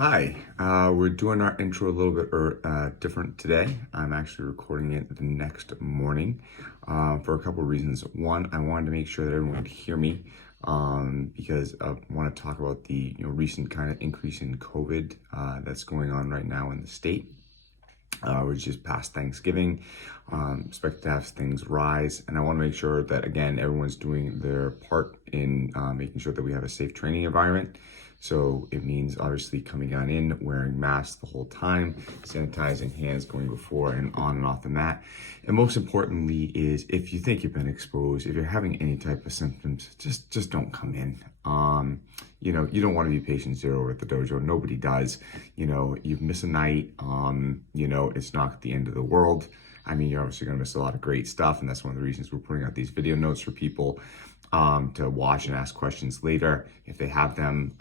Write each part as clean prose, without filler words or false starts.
Hi, we're doing our intro a little bit different today. I'm actually recording it the next morning for a couple of reasons. One, I wanted to make sure that everyone could hear me because I want to talk about the recent kind of increase in COVID that's going on right now in the state. We're just past Thanksgiving, expect to have things rise, and I want to make sure that again everyone's doing their part in making sure that we have a safe training environment. So it means obviously coming on in, wearing masks the whole time, sanitizing hands going before and on and off the mat. And most importantly is if you think you've been exposed, if you're having any type of symptoms, just don't come in. You don't want to be patient zero at the dojo. Nobody does. You've missed a night. It's not the end of the world. I mean, you're obviously going to miss a lot of great stuff, and that's one of the reasons we're putting out these video notes for people to watch and ask questions later if they have them.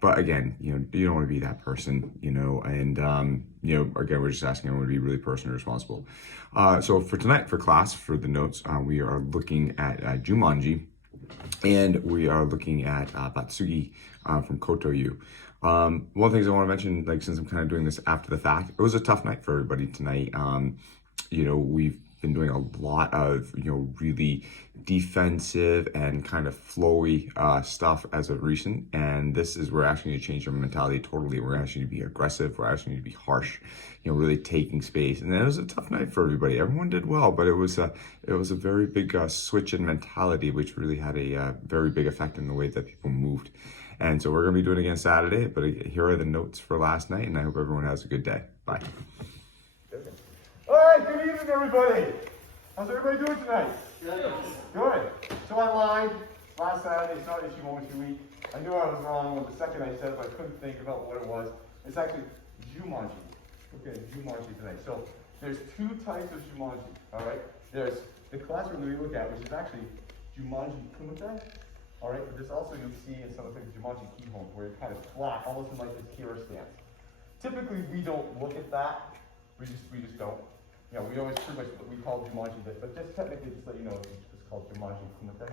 But again, you don't want to be that person, and again, we're just asking everyone to be really personally responsible. So for tonight, for class, for the notes, we are looking at Jumonji, and we are looking at Batsugi from Kotoyu. One of the things I want to mention, since I'm kind of doing this after the fact, it was a tough night for everybody tonight. We've been doing a lot of, really defensive and kind of flowy stuff as of recent. And this is, we're asking you to change your mentality totally. We're asking you to be aggressive. We're asking you to be harsh, really taking space. And it was a tough night for everybody. Everyone did well, but it was a very big switch in mentality, which really had a very big effect in the way that people moved. And so we're going to be doing it again Saturday, but here are the notes for last night, and I hope everyone has a good day. Bye. All right, good evening, everybody. How's everybody doing tonight? Good. Good. So I lied. Last Saturday, it's not Jumonji week. I knew I was wrong the second I said it, but I couldn't think about what it was. It's actually Jumonji. Okay, Jumonji tonight. So there's two types of Jumonji, all right? There's the class we're going to look at, which is actually Jumonji Kumite. All right, but there's also, you'll see in some of the Jumonji Kihon, where you're kind of flat, almost in like this hero stance. Typically, we don't look at that. We just don't. We always pretty much, we call Jumonji this, but just technically, just let you know, it's called Jumonji Kumite.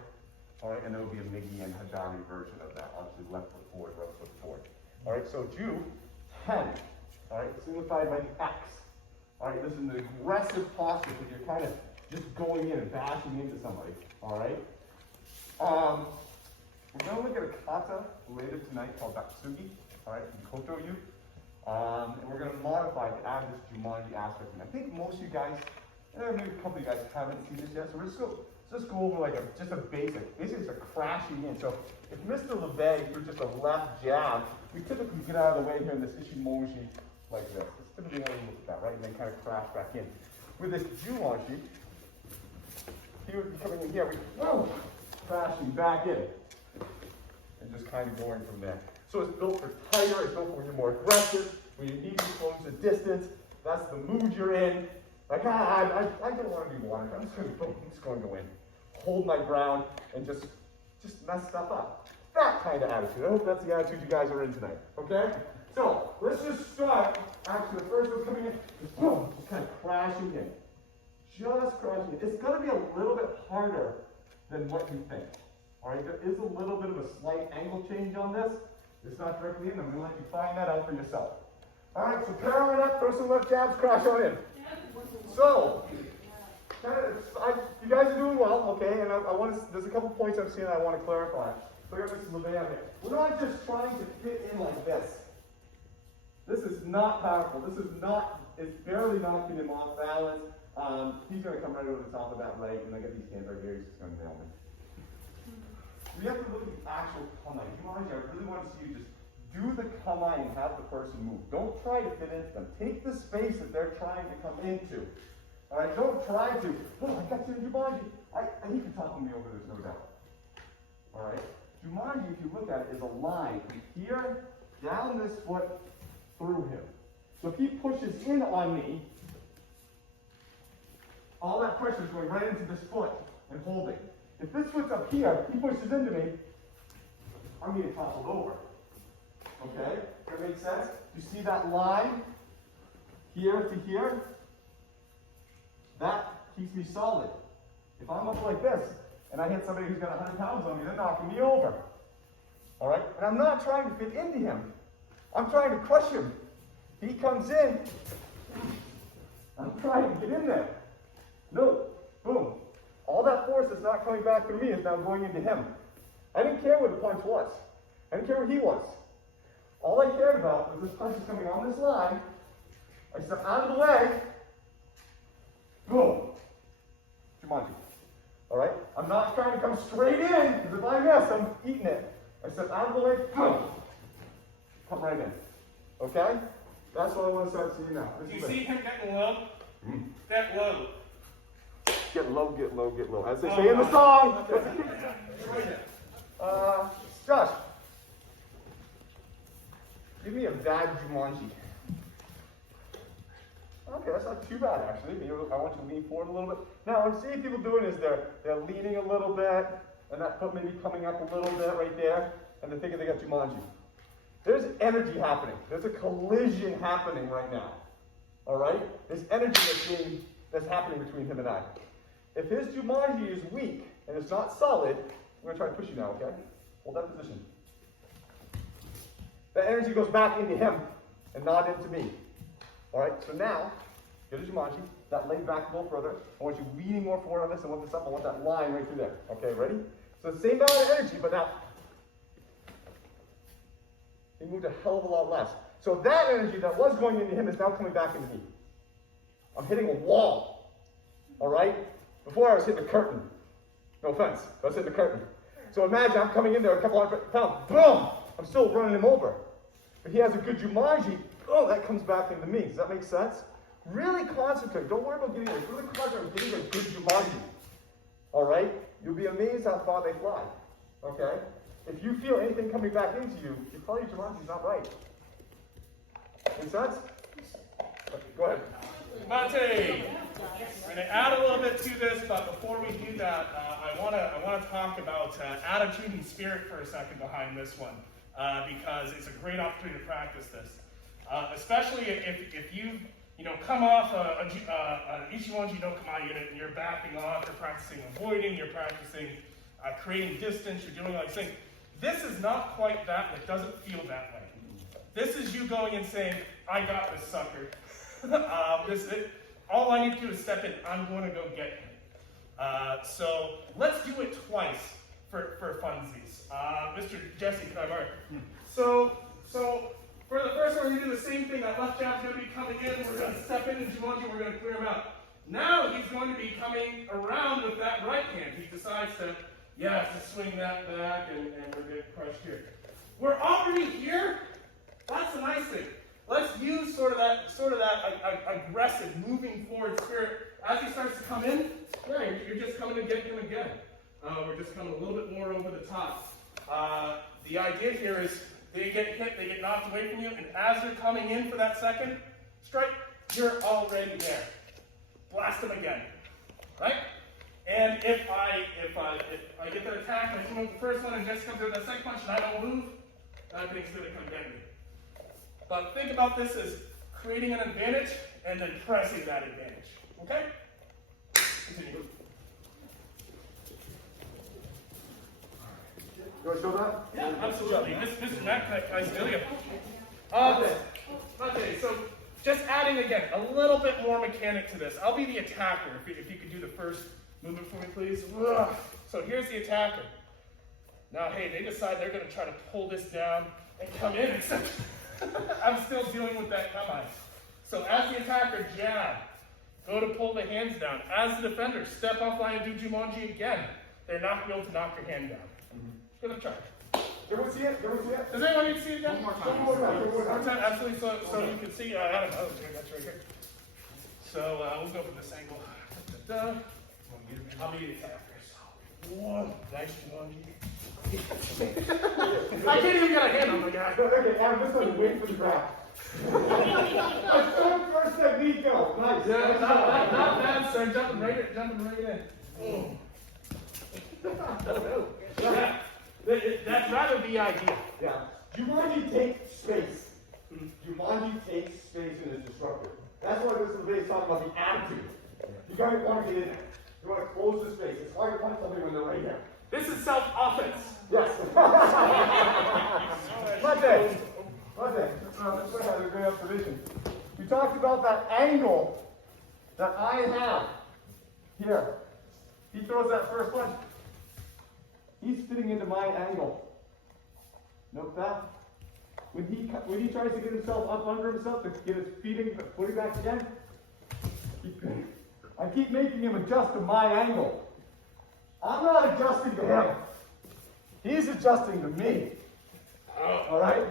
All right, and there will be a Migi and Hadari version of that. Obviously, left foot forward, right foot forward. All right, so Ju, 10. All right, signified by the X. All right, this is an aggressive posture because you're kind of just going in and bashing into somebody. All right. We're going to look at a kata later tonight called Batsugi. All right, from Kotoyu. And we're going to modify to add this Jumonji aspect. And I think most of you guys, maybe a couple of you guys haven't seen this yet, so we're just go over just a basic. Basically, it's a crashing in. So if Mr. LeVay threw just a left jab, we typically get out of the way here in this Jumonji like this. It's typically how we look at that, right? And then kind of crash back in. With this Jumonji, he would be coming in here, crashing back in. And just kind of going from there. So it's built for tighter, it's built for when you're more aggressive, when you need to close the distance. That's the mood you're in. I don't want to be wanted. I'm just going to go in, hold my ground, and just mess stuff up. That kind of attitude. I hope that's the attitude you guys are in tonight. Okay? So let's just start. Actually, the first one coming in is boom, just kind of crashing in. Just crashing in. It's going to be a little bit harder than what you think. All right, there is a little bit of a slight angle change on this. It's not directly in. I'm going to let you find that out for yourself. All right, so parallel up, throw some left jabs, crash on in. So, you guys are doing well, okay? And I want to. There's a couple points I'm seeing I want to clarify. So I got Mr. LeVay on here. We're not just trying to fit in like this. This is not powerful. This is not. It's barely knocking him off balance. He's going to come right over the top of that leg, and I got these hands right here. He's just going to nail me. We have to look at the actual kamae. Jumonji, I really want to see you just do the kamae and have the person move. Don't try to fit into them. Take the space that they're trying to come into. All right, don't try to, I got you in Jumonji. And he can topple me over, there's no doubt. All right, Jumonji, if you look at it, is a line from here down this foot through him. So if he pushes in on me, all that pressure is going right into this foot and holding. If this foot's up here, he pushes into me, I'm getting toppled over. Okay? That makes sense? You see that line here to here? That keeps me solid. If I'm up like this, and I hit somebody who's got 100 pounds on me, they're knocking me over. All right? And I'm not trying to fit into him. I'm trying to crush him. He comes in. I'm trying to get in there. No. Boom. All that force that's not coming back through me is now going into him. I didn't care where the punch was. I didn't care where he was. All I cared about was this punch is coming on this line. I step out of the way. Boom. Jumonji. All right? I'm not trying to come straight in, because if I miss, I'm eating it. I step out of the way. Boom. Come right in. Okay? That's what I want to start seeing now. Do you see him getting low? Get low. Get low, get low, get low. As they say in the song. Josh. Give me a bad Jumonji. Okay, that's not too bad actually. I want you to lean forward a little bit. Now, what I see people doing is they're leaning a little bit, and that foot maybe coming up a little bit right there, and they're thinking they got Jumonji. There's energy happening. There's a collision happening right now. All right? There's energy that's happening between him and I. If his Jumonji is weak and it's not solid, I'm going to try to push you now, okay? Hold that position. That energy goes back into him and not into me. All right? So now, get a Jumonji. That leg back a little further. I want you leaning more forward on this. I want this up. I want that line right through there. Okay, ready? So the same amount of energy, but now he moved a hell of a lot less. So that energy that was going into him is now coming back into me. I'm hitting a wall. All right? Before I was hitting a curtain. No offense, but I was hitting a curtain. So imagine I'm coming in there a couple hundred pounds. Boom! I'm still running him over. If he has a good Jumonji, oh, that comes back into me. Does that make sense? Really concentrate. Don't worry about getting it. Really concentrate on getting a good Jumonji. All right? You'll be amazed how far they fly. Okay? If you feel anything coming back into you, you probably your Jumonji's not right. Make sense? Go ahead. Mate, we're going to add a little bit to this, but before we do that, I want to talk about attitude and spirit for a second behind this one, because it's a great opportunity to practice this, especially if you come off an Ichimonji no Kamae unit and you're backing off, you're practicing avoiding, you're practicing creating distance, you're doing all these things. This is not quite that. It doesn't feel that way. This is you going and saying, I got this sucker. All I need to do is step in. I'm going to go get him. So let's do it twice for funsies. Mr. Jesse, can I borrow? So for the first one, we're going to do the same thing. That left jab's going to be coming in. We're going to step in Jumonji. We're going to clear him out. Now he's going to be coming around with that right hand. He decides to swing that back, and we're getting crushed here. We're already here. That's the nice thing. Let's use sort of that aggressive, moving forward spirit. As he starts to come in, you're just coming to get him again. We're just coming a little bit more over the top. The idea here is they get hit, they get knocked away from you, and as they're coming in for that second strike, you're already there. Blast them again, right? And if I get that attack and I come up with the first one and just comes with that second punch and I don't move, that thing's going to come get me. But think about this as creating an advantage and then pressing that advantage. Okay? Continue. You want to show that? Yeah, absolutely. Mr. Matt, can I steal you? Okay, so just adding again a little bit more mechanic to this. I'll be the attacker. If you could do the first movement for me, please. So here's the attacker. Now, hey, they decide they're going to try to pull this down and come in. I'm still dealing with that Kamae. So as the attacker, jab. Go to pull the hands down. As the defender, step offline and do Jumonji again. They're not going to be able to knock your hand down. Just going to try. Everyone see it? Everyone see it? Does anyone need to see it again? One more time. Absolutely. So you can see. Adam, that's right here. So we'll go from this angle. I'll be the attacker. One. Nice Jumonji. I can't even get a hand on the guy. Okay, Adam, this one's waiting for the grab. First step, lead go. Nice. Yeah, not bad, sir. Jumping right in. Boom. Yeah. That's rather the idea. Yeah. Jumonji takes space. Jumonji takes space in his disruptor. That's why this is really talking about the attitude. You gotta want to get in there. You want to close the space. It's why you punch somebody when they're right here. This is self-offense. Yes. Monday. this way had a great observation. We talked about that angle that I have here. He throws that first punch. He's fitting into my angle. Note that? When he tries to get himself up under himself to get his footing back again, I keep making him adjust to my angle. I'm not adjusting to him. He's adjusting to me. All right?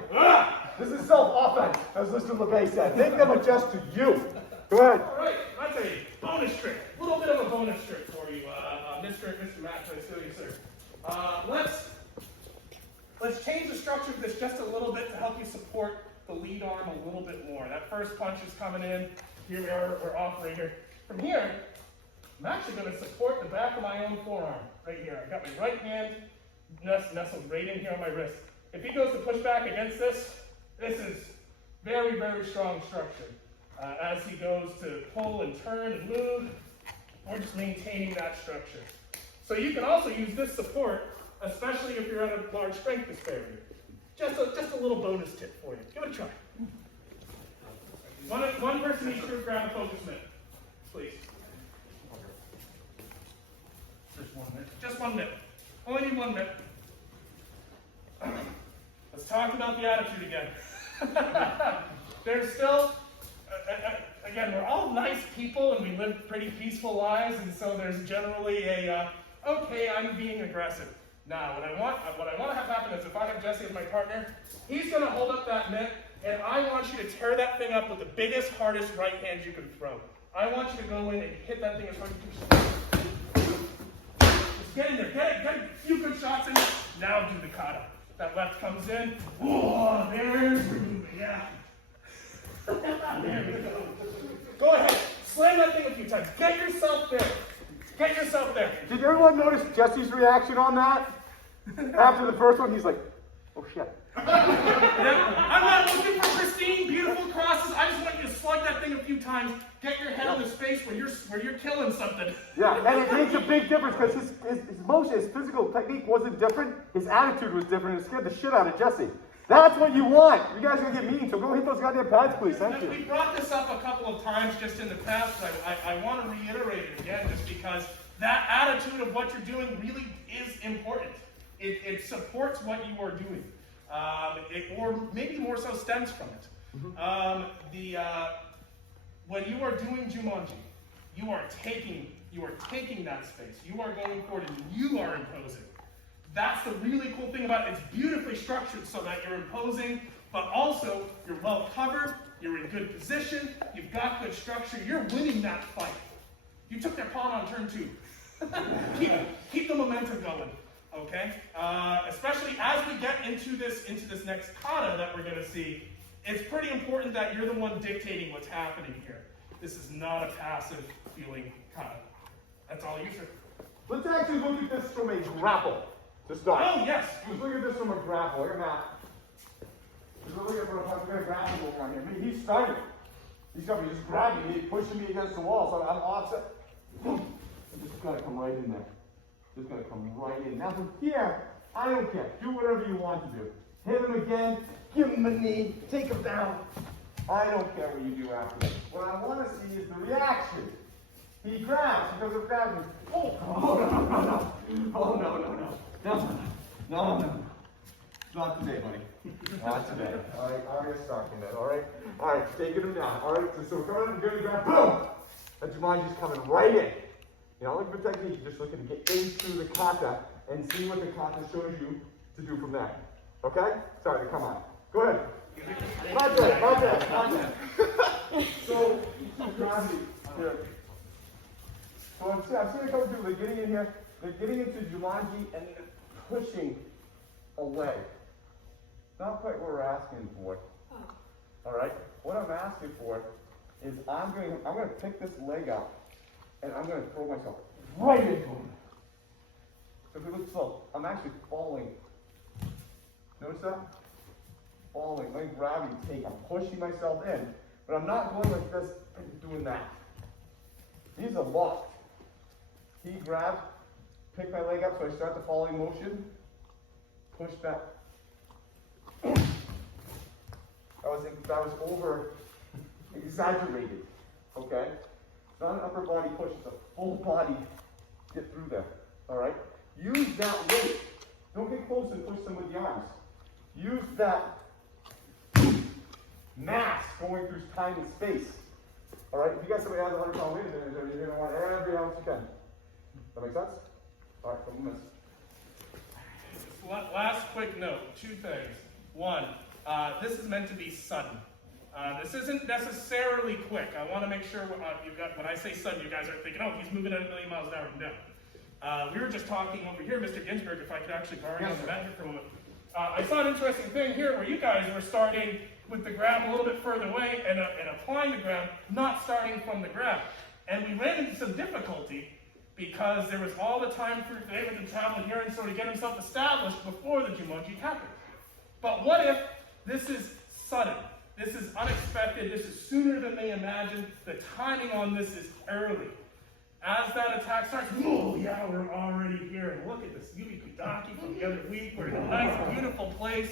This is self-offense, as Mr. LeBay said. Make them adjust to you. Go ahead. All right, that's a bonus trick. A little bit of a bonus trick for you, Mr. Matt Batsugi, sir. Let's change the structure of this just a little bit to help you support the lead arm a little bit more. That first punch is coming in. Here we are, we're off right here. From here, I'm actually going to support the back of my own forearm right here. I got my right hand nestled right in here on my wrist. If he goes to push back against this, this is very, very strong structure. As he goes to pull and turn and move, we're just maintaining that structure. So you can also use this support, especially if you're at a large strength disparity. Just a little bonus tip for you. Give it a try. One person each group grab a focus mitt, please. Just 1 minute. Just 1 minute. Only need 1 minute. Let's talk about the attitude again. There's still, again, we're all nice people and we live pretty peaceful lives, and so there's generally okay, I'm being aggressive. Now, what I want to have happen is if I have Jesse as my partner, he's going to hold up that mitt, and I want you to tear that thing up with the biggest, hardest right hand you can throw. I want you to go in and hit that thing as hard as you can. Just get in there, get a few good shots in. Now do the kata. That left comes in. Whoa, there's the movement, yeah. There we go. Go ahead, slam that thing a few times. Get yourself there. Get yourself there. Did everyone notice Jesse's reaction on that? After the first one, he's like, oh shit. I'm not looking for pristine, beautiful crosses. I just want you to slug that thing a few times. Get your head on the space where you're killing something. Yeah, and it makes a big difference because his motion, his physical technique wasn't different. His attitude was different. It scared the shit out of Jesse. That's what you want. You guys are gonna get mean, so go hit those goddamn pads, please. Thank you. We brought this up a couple of times just in the past. I want to reiterate it again, just because that attitude of what you're doing really is important. It supports what you are doing. Or maybe more so stems from it. When you are doing Jumonji, you are taking that space. You are going forward and you are imposing. That's the really cool thing about it. It's beautifully structured so that you're imposing, but also you're well covered, you're in good position, you've got good structure, you're winning that fight. You took their pawn on turn 2. keep the momentum going. Okay, especially as we get into this next kata that we're going to see, it's pretty important that you're the one dictating what's happening here. This is not a passive feeling kata. That's all you sir. Let's actually look at this from a grapple to start. Oh yes. Let's look at this from a grapple. Look at Matt. Let's look at a grapple going on here. I mean, he's starting. He's got me just grabbing me, pushing me against the wall, so I'm offset. I'm just gotta come right in there. Just gonna come right in. Now from here, I don't care. Do whatever you want to do. Hit him again, give him a knee, take him down. I don't care what you do after this. What I want to see is the reaction. He grabs, he goes up grabs me. Oh, no. Oh, no. Not today, buddy. Not today. All right, I'm gonna start from that, all right? All right, taking him down. All right, so we're coming up, we're gonna grab, boom! And Jumonji's coming right in. You're not looking for technique, you're just looking to get into the kata and see what the kata shows you to do from there. Okay? Sorry, come on. Go ahead. Not bad. So, gravity here. So I'm seeing a couple people, they're getting in here, they're getting into Jumonji and they're pushing away. Not quite what we're asking for. All right? What I'm asking for is I'm going to pick this leg up and I'm going to throw myself right into him. So if we look slow, I'm actually falling. Notice that? Falling. My gravity take. I'm pushing myself in, but I'm not going like this and doing that. These are locked. He grabs, pick my leg up so I start the falling motion, push back. that was over exaggerated. Okay? It's not an upper body push, it's a full body get through there. Alright? Use that weight. Don't get close and push them with the arms. Use that mass going through time and space. Alright? If you got somebody who has 100 pound weight, you're going to want every ounce you can. That make sense? Alright, couple minutes. Last quick note, two things. One, this is meant to be sudden. This isn't necessarily quick. I want to make sure when I say sudden, you guys aren't thinking, oh, he's moving at 1,000,000 miles an hour. No. We were just talking over here, Mr. Ginsberg, if I could actually borrow you on the method for a moment. I saw an interesting thing here where you guys were starting with the grab a little bit further away and applying the grab, not starting from the grab. And we ran into some difficulty because there was all the time for David to travel here and sort of get himself established before the Jumonji happened. But what if this is sudden? This is unexpected. This is sooner than they imagined. The timing on this is early. As that attack starts, oh yeah, we're already here. And look at this Yubi Kudaki from the other week. We're in a nice, beautiful place.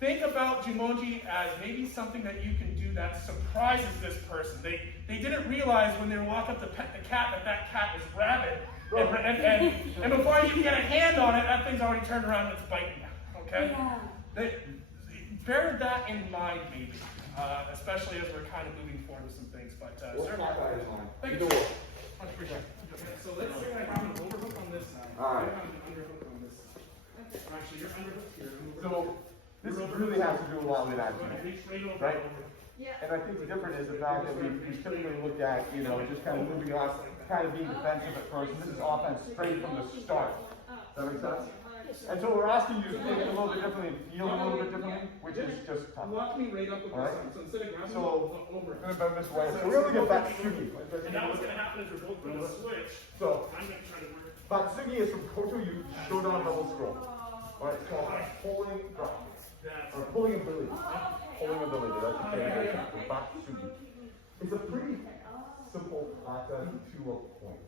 Think about Jumonji as maybe something that you can do that surprises this person. They didn't realize when they were walking up to pet the cat that cat is rabid. And before you can get a hand on it, that thing's already turned around and it's biting you. Okay? Yeah. Bear that in mind, maybe. Especially as we're kind of moving forward with some things. But thank you. Much appreciated. So let's say I have an overhook on this side. All right. I have an underhook on this side. Actually, you're underhooked here. So this really has to do a lot with that, right? Yeah. And I think the difference is the fact that we typically look at, just kind of moving us, kind of being defensive at first. And this is offense straight from the start. Does that make sense? And so we're asking you to think a little bit differently and feel a little bit differently, which is just tough. Walk me right up with this side. So instead of grabbing over. We're going to go this way. So we're going to get Batsugi. And now what's going to happen is we're both going to switch. So I'm going to try to work. Batsugi is from Koto Yu Shodan double scroll. Alright, it's called pulling drop. Or pulling ability. Pulling ability. That's the thing. Batsugi. It's a pretty simple kata to a point.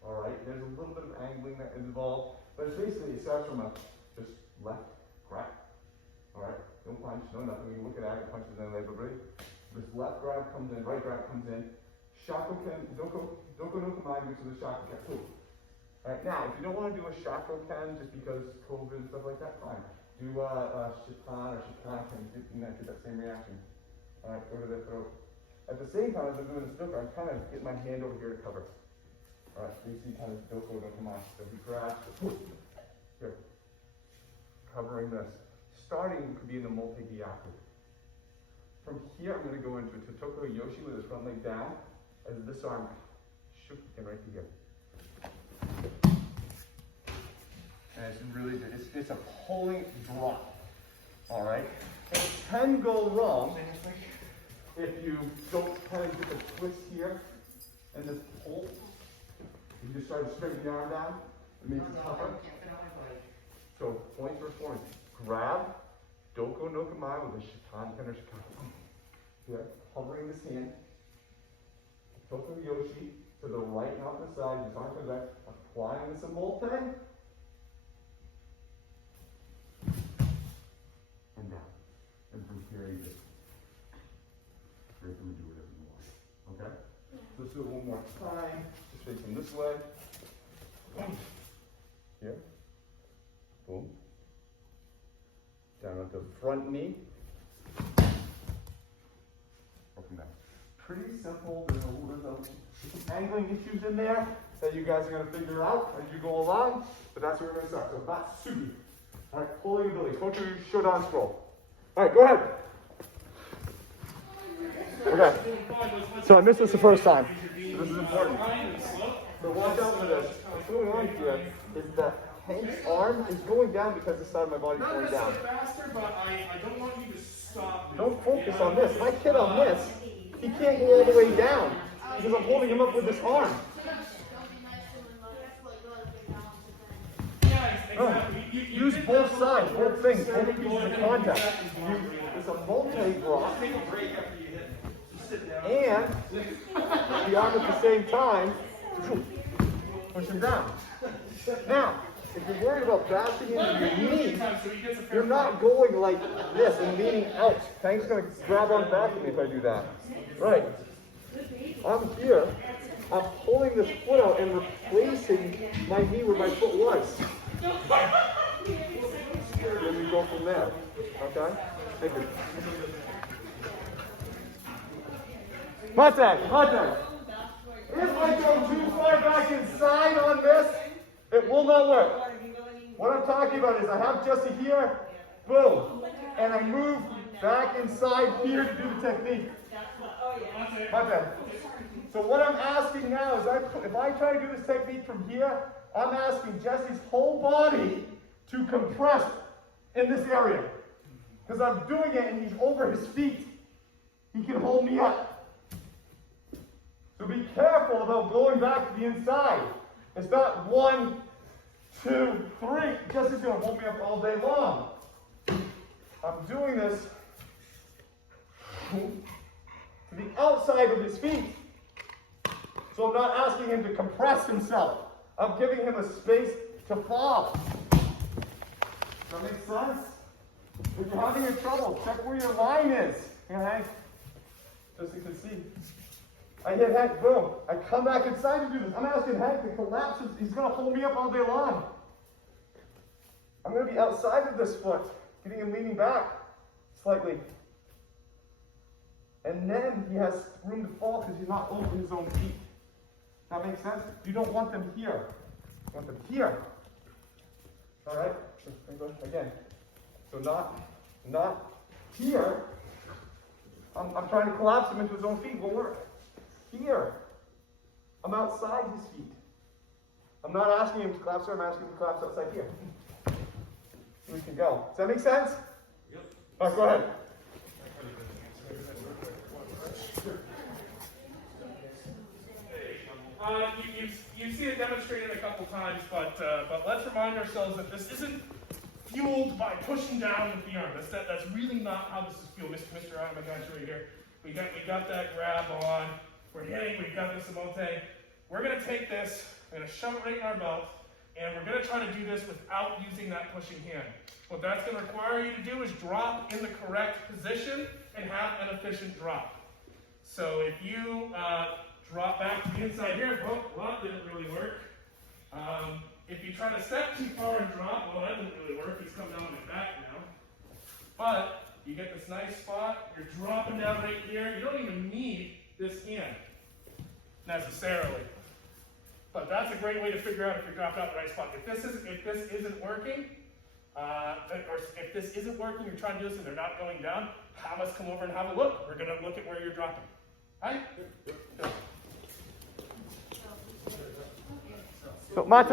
Alright, there's a little bit of angling that is involved. But it's basically, it starts from a just left grab. Alright, no punch, no nothing. You look at it, punches in labor break. This left grab comes in, right grab comes in. Shakoken, doko no kamae, which is a shakoken. Cool. Alright, now, if you don't want to do a shakoken just because COVID and stuff like that, fine. Do a shitan or shikaken, get that same reaction. Alright, go to the throat. At the same time, as I'm doing this doko, I'm kind of getting my hand over here to cover. Alright, so you see kind of doko no kamae. So he grabs, here, covering this. Starting could be in the multi-gyaku. From here, I'm going to go into a Totoko Yoshi with his front leg down, as this arm shook in right to here. And it's really good. It's a pulling drop. Alright? It can go wrong if you don't kind of get the twist here and this pull. You just try to straighten the arm down. It makes it tougher. So, point for point. Grab, doko no kamae with a shitan or shikaku. Here, hovering this hand. Toko Yoshi to the right and out the side. His arm comes back. Applying this multi. And down. And from here, you just break them and do whatever you want. Okay? So let's do it one more time. Just face them this way. Boom. Here. Boom. Down onto the front knee. Open down. Pretty simple. There's some angling issues in there that you guys are going to figure out as you go along. But that's where we're going to start. So Batsugi. Alright, pulling ability. Koto Shodan scroll. Alright, go ahead. Okay. So I missed this the first time. So this is important. So watch out for this. What's going on here is that Hank's arm is going down because the side of my body is going down. Faster, but I don't want you to stop. Don't focus on this. My kid on this, he can't go all the way down because I'm holding him up with this arm. Use both sides, both things, both pieces of contact. It's a multi-block. And the arm at the same time, push him down. Now, if you're worried about bashing into your knees, So he gets a fair you're not going like this and leaning out. Hank's going to grab on back of me if I do that. Right. I'm here. I'm pulling this foot out and replacing my knee where my foot was. Then we go from there. Okay? Thank you. Contact! Contact! If I go too far back inside on this, it will not work. What I'm talking about is I have Jesse here, boom, and I move back inside here to do the technique. Contact. So what I'm asking now is if I try to do this technique from here, I'm asking Jesse's whole body to compress in this area. Because I'm doing it and he's over his feet. He can hold me up. So be careful about going back to the inside. It's not 1, 2, 3. Jesse's going to hold me up all day long. I'm doing this to the outside of his feet. So I'm not asking him to compress himself. I'm giving him a space to fall. Does that make sense? If you're having any trouble, check where your line is. Here, Hank. Just so you can see. I hit Hank, boom. I come back inside to do this. I'm asking Hank to collapse. He's going to hold me up all day long. I'm going to be outside of this foot, getting him leaning back slightly. And then he has room to fall because he's not over his own feet. That makes sense? You don't want them here. You want them here. All right? Again. So not here. I'm trying to collapse him into his own feet. It won't work. Here. I'm outside his feet. I'm not asking him to collapse there. I'm asking him to collapse outside here. We can go. Does that make sense? Yep. All right, go ahead. You've seen it demonstrated a couple times, but let's remind ourselves that this isn't fueled by pushing down with the arm. That's really not how this is fueled. Mr. Adam, I got you right here. We got that grab on. We're hitting. We've got this emote. We're going to take this. We're going to shove it right in our belt, and we're going to try to do this without using that pushing hand. What that's going to require you to do is drop in the correct position and have an efficient drop. So if you drop back to the inside here, well, that didn't really work. If you try to step too far and drop, well, that didn't really work. He's come down like that now. But you get this nice spot. You're dropping down right here. You don't even need this hand necessarily. But that's a great way to figure out if you're dropped out in the right spot. If this isn't working, you're trying to do this and they're not going down, have us come over and have a look. We're going to look at where you're dropping. Right? So, Mate.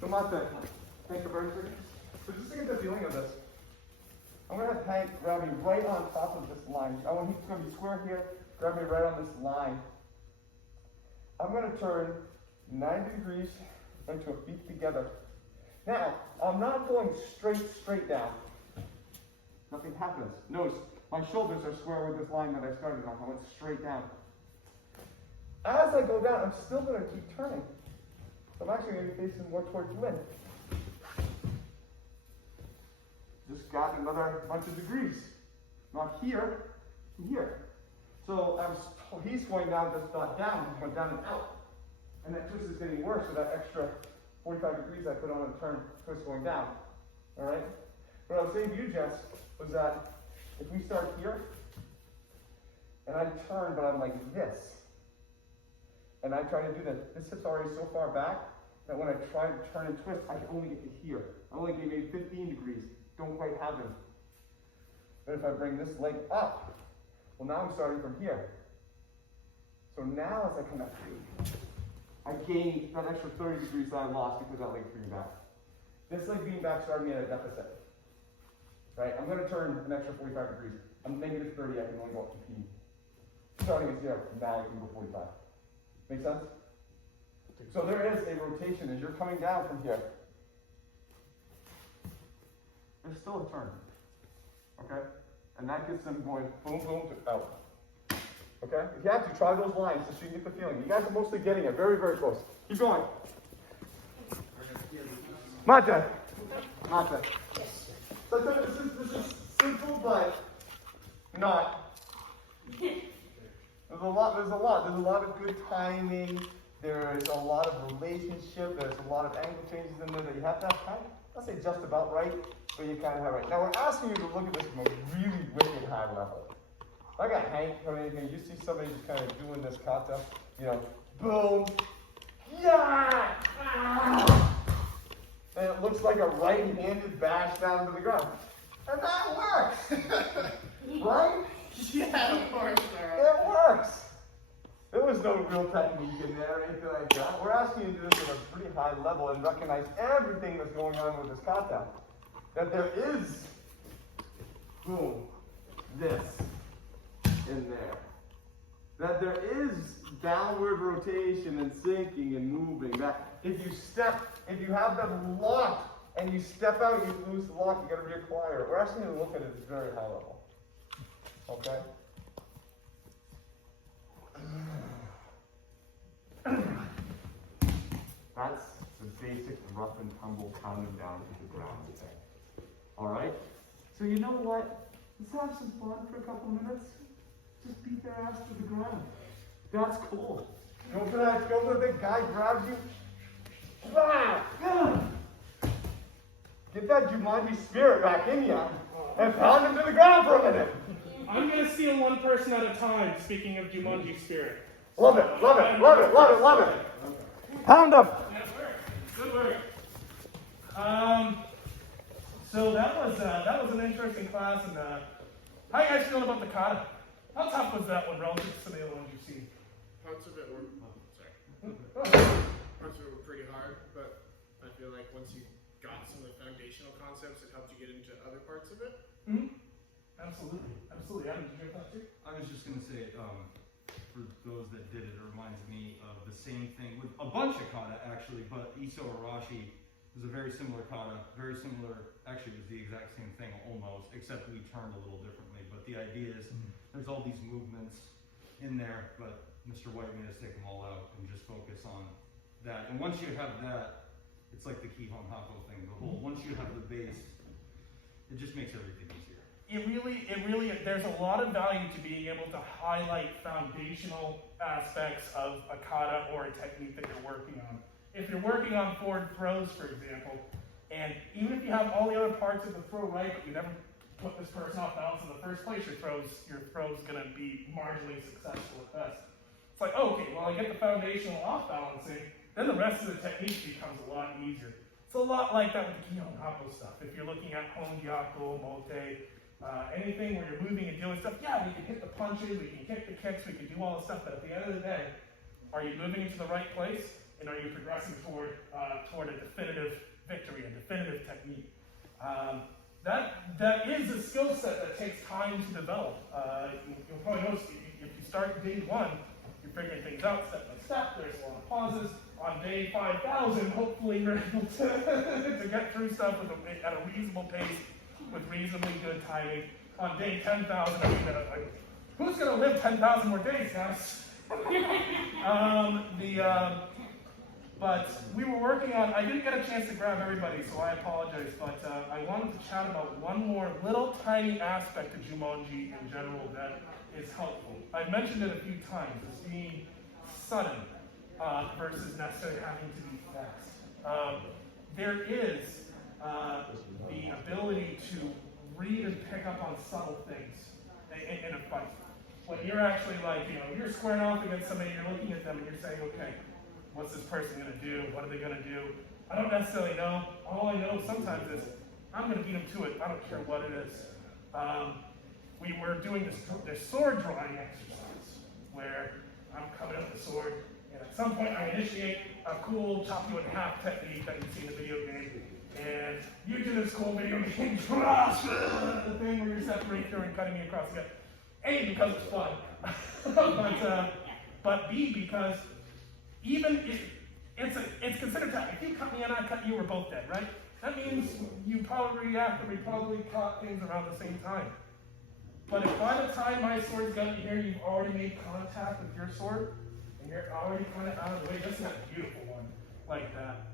Thank you very much. So just to get the feeling of this, I'm going to have Hank grab me right on top of this line. I want him to be square here, grab me right on this line. I'm going to turn 90 degrees into a feet together. Now, I'm not going straight down. Nothing happens. Notice, my shoulders are square with this line that I started on. I went straight down. As I go down, I'm still going to keep turning. So I'm actually going to be facing more towards Lynn. Just got another bunch of degrees. Not here, here. So he's going down, just not down. He's going down and out. And that twist is getting worse, so that extra 45 degrees I put on a turn twist going down. All right? What I was saying to you, Jess, was that if we start here, and I turn, but I'm like this, and I try to do this hip's already so far back that when I try to turn and twist, I can only get to here. I only get maybe 15 degrees. Don't quite have him. But if I bring this leg up, well, now I'm starting from here. So now as I come back, I gain that extra 30 degrees that I lost because that leg being back. This leg being back started me at a deficit. Right? I'm going to turn an extra 45 degrees. I'm negative 30, I can only go up 15. Starting at 0, now I can go 45. Make sense? So there is a rotation as you're coming down from here. There's still a turn. Okay? And that gets them going boom, boom, to out. Okay? If you have to, try those lines just so you can get the feeling. You guys are mostly getting it. Very, very close. Keep going. Mata. Mata. So this is simple, but not. There's a lot of good timing. There's a lot of relationship. There's a lot of angle changes in there that you have to have kind of, I'll say just about right, but you kind of have right. Now we're asking you to look at this from a really wicked high level. I got Hank coming in here. You see somebody just kind of doing this kata, you know, boom, yeah, and it looks like a right-handed bash down into the ground, and that works, right? Yeah, of course. It works. There was no real technique in there or anything like that. We're asking you to do this at a pretty high level and recognize everything that's going on with this kata. That there is, boom, this in there. That there is downward rotation and sinking and moving. That if you have them locked and you step out, you lose the lock, you gotta reacquire it. We're asking you to look at it at a very high level. Okay? That's the basic rough and tumble pounding down to the ground thing. Alright? So you know what? Let's have some fun for a couple minutes. Just beat their ass to the ground. That's cool. Go for the big guy grabs you. Get that Jumonji spirit back in you and pound him to the ground for a minute. I'm going to steal one person at a time, speaking of Jumonji spirit. Love it, love it, love it, love it, love it. Pound him. Good work. So that was an interesting class, and how you guys feeling about the kata? How tough was that one relative to some of the other ones you've seen? Parts of it were pretty hard, but I feel like once you got some of the foundational concepts, it helped you get into other parts of it. Mm-hmm. Absolutely. Adam, did you have that too? I was just going to say, for those that did it, it reminds me of the same thing with a bunch of kata actually, but Iso Arashi was a very similar kata, actually it was the exact same thing almost, except we turned a little differently. But the idea is there's all these movements in there, but Mr. White made us take them all out and just focus on that. And once you have that, it's like the Kihon Hako thing, once you have the base, it just makes everything easier. It really, there's a lot of value to being able to highlight foundational aspects of a kata or a technique that you're working on. If you're working on forward throws, for example, and even if you have all the other parts of the throw right, but you never put this person off balance in the first place, your throw's gonna be marginally successful at best. It's like, okay, well I get the foundational off balancing, then the rest of the technique becomes a lot easier. It's a lot like that with the Kihon Hako stuff. If you're looking at Hongyako, Mote, anything where you're moving and doing stuff, yeah, we can hit the punches, we can kick the kicks, we can do all the stuff, but at the end of the day, are you moving into the right place, and are you progressing toward a definitive victory, a definitive technique? That is a skill set that takes time to develop. You'll probably notice if you start day one, you're figuring things out step by step, there's a lot of pauses. On day 5,000, hopefully you're able to get through stuff at a reasonable pace, with reasonably good timing. On day 10,000, who's going to live 10,000 more days, guys? But we were working on, I didn't get a chance to grab everybody, so I apologize, but I wanted to chat about one more little tiny aspect of Jumonji in general that is helpful. I've mentioned it a few times, as being sudden versus necessarily having to be fast. There is the ability to read and pick up on subtle things in a fight. When you're actually you're squaring off against somebody, you're looking at them and you're saying, okay, what's this person gonna do? What are they gonna do? I don't necessarily know. All I know sometimes is, I'm gonna beat them to it. I don't care what it is. We were doing this sword drawing exercise where I'm coming up with the sword, and at some point I initiate a cool chop you in half technique that you see in the video game. And you do this cool video game, the thing where you're separating through and cutting me across the gut. A, because it's fun, but B, because even if it's considered tough. If you cut me and I cut you, we're both dead, right? That means you probably react, and we probably caught things around the same time. But if by the time my sword's got here, you've already made contact with your sword, and you're already kind of out of the way, that's not a beautiful one like that.